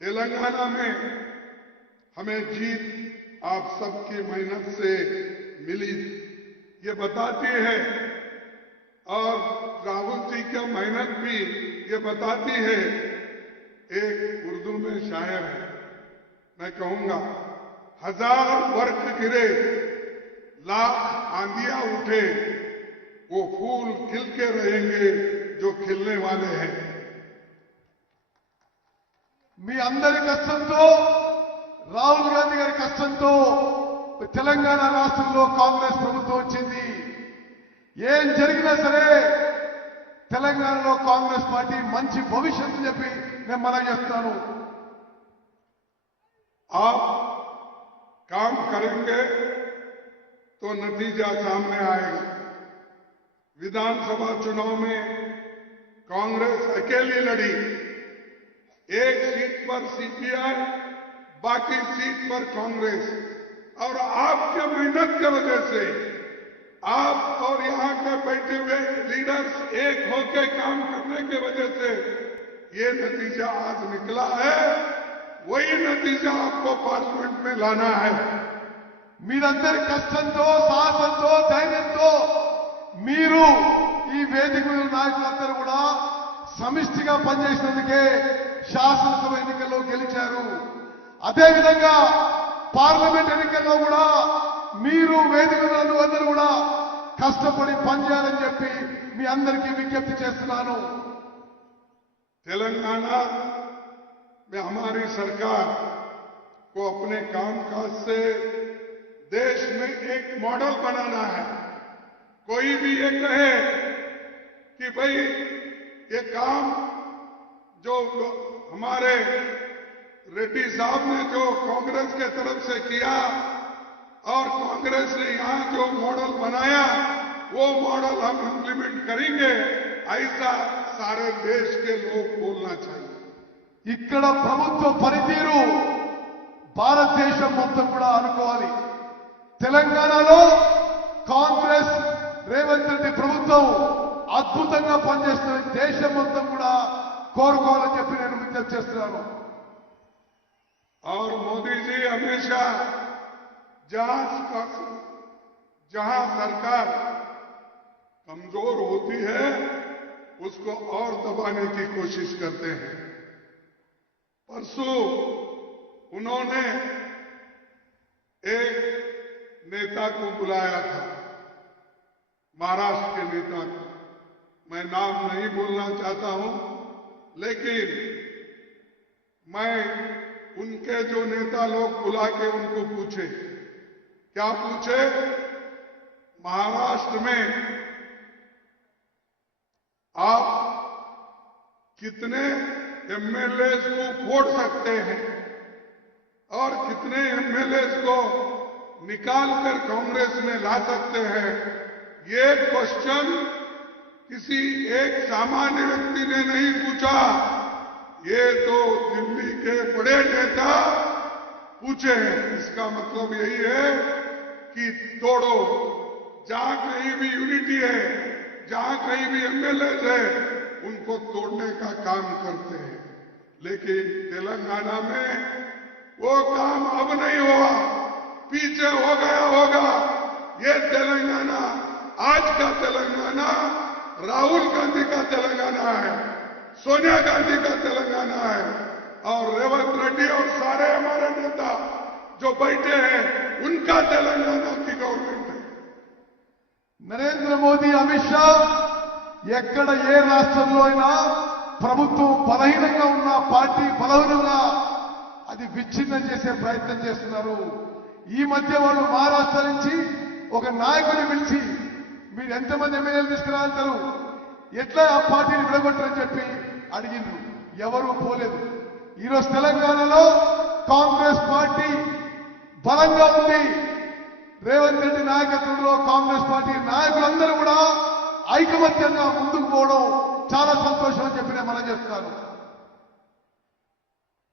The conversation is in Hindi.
तेलंगाना में हमें जीत आप सबकी मेहनत से मिली, ये बताती है, और राहुल जी की मेहनत भी ये बताती है। एक उर्दू में शायर है, मैं कहूंगा, हजार वर्ष गिरे लाख आंधियां उठे, वो फूल खिल के रहेंगे जो खिलने वाले हैं। మీ అందరి కష్టంతో రాహుల్ గాంధీ గారి కష్టంతో తెలంగాణ రాష్ట్రంలో కాంగ్రెస్ ప్రభుత్వం వచ్చింది. ఏం జరిగినా సరే తెలంగాణలో కాంగ్రెస్ పార్టీ మంచి భవిష్యత్తు చెప్పి నేను మనవి చేస్తాను. आप काम करेंगे तो नतीजा सामने आएगा। विधानसभा चुनाव में कांग्रेस अकेली लड़ी, एक सीट पर सीपीआई, बाकी सीट पर कांग्रेस, और आपके मेहनत की वजह से आप और यहां के बैठे हुए लीडर्स एक होकर काम करने की वजह से ये नतीजा आज निकला है। वही नतीजा आपको पार्लियामेंट में लाना है। మీరందరి కష్టంతో సాహసంతో ధైర్యంతో మీరు ఈ వేదిక మీద నాయకులందరూ కూడా సమిష్టిగా పనిచేసినందుకే శాసనసభ ఎన్నికల్లో గెలిచారు. అదేవిధంగా పార్లమెంట్ ఎన్నికల్లో కూడా మీరు వేదిక మీద అందరూ కూడా కష్టపడి పనిచేయాలని చెప్పి మీ అందరికీ విజ్ఞప్తి చేస్తున్నాను. तेलंगाना में हमारी सरकार को अपने कामकाज से देश में एक मॉडल बनाना है। कोई भी ये कहे कि भाई ये काम जो हमारे रेड्डी साहब ने जो कांग्रेस के तरफ से किया और कांग्रेस ने यहां जो मॉडल बनाया वो मॉडल हम इंप्लीमेंट करेंगे, ऐसा सारे देश के लोग बोलना चाहिए। ఇక్కడ ప్రభుత్వ పనితీరు భారతదేశం మొత్తం కూడా అనుకోవాలి. తెలంగాణలో కాంగ్రెస్ రేవంత్ రెడ్డి ప్రభుత్వం అద్భుతంగా పనిచేస్తున్న దేశం మొత్తం కూడా కోరుకోవాలని చెప్పి నేను విజ్ఞప్తి చేస్తున్నాను. और मोदी जी हमेशा जहां सरकार कमजोर होती है उसको और दबाने की कोशिश करते हैं। परसों उन्होंने एक नेता को बुलाया था, महाराष्ट्र के नेता को, मैं नाम नहीं बोलना चाहता हूं, लेकिन मैं उनके जो नेता लोग बुला के उनको पूछे, क्या पूछे, महाराष्ट्र में आप कितने एमएलए को फोड़ सकते हैं और कितने एमएलए को निकाल कर कांग्रेस में ला सकते हैं। ये क्वेश्चन किसी एक सामान्य व्यक्ति ने नहीं पूछा, ये तो दिल्ली के बड़े नेता पूछे हैं। इसका मतलब यही है कि तोड़ो, जहां कहीं भी यूनिटी है, जहां कहीं भी एमएलए है, उनको तोड़ने का काम करते हैं। लेकिन तेलंगाना में वो काम अब नहीं हुआ, पीछे हो गया होगा। ये तेलंगाना, आज का तेलंगाना राहुल गांधी का तेलंगाना है, सोनिया गांधी का तेलंगाना है, और रेवंत रेड्डी और सारे हमारे नेता जो बैठे हैं उनका तेलंगाना की गवर्नमेंट है। నరేంద్ర మోదీ, అమిత్ షా ఎక్కడ ఏ రాష్ట్రంలో అయినా ప్రభుత్వం బలహీనంగా ఉన్న పార్టీ బలహీనంగా అది విచ్ఛిన్నం చేసే ప్రయత్నం చేస్తున్నారు. ఈ మధ్య వాళ్ళు మహారాష్ట్ర నుంచి ఒక నాయకుడిని పిలిచి మీరు ఎంతమంది ఎమ్మెల్యేలు తీసుకురాగలుగుతారు, ఎట్లా ఆ పార్టీని విడగొట్టరని చెప్పి అడిగిండ్రు. ఎవరూ పోలేదు. ఈరోజు తెలంగాణలో కాంగ్రెస్ పార్టీ బలంగా ఉంది. రేవంత్ రెడ్డి నాయకత్వంలో కాంగ్రెస్ పార్టీ నాయకులందరూ కూడా ఐకమత్యంగా ముందుకు పోవడం చాలా సంతోషం అని చెప్పి నేను మనం చేస్తున్నాను.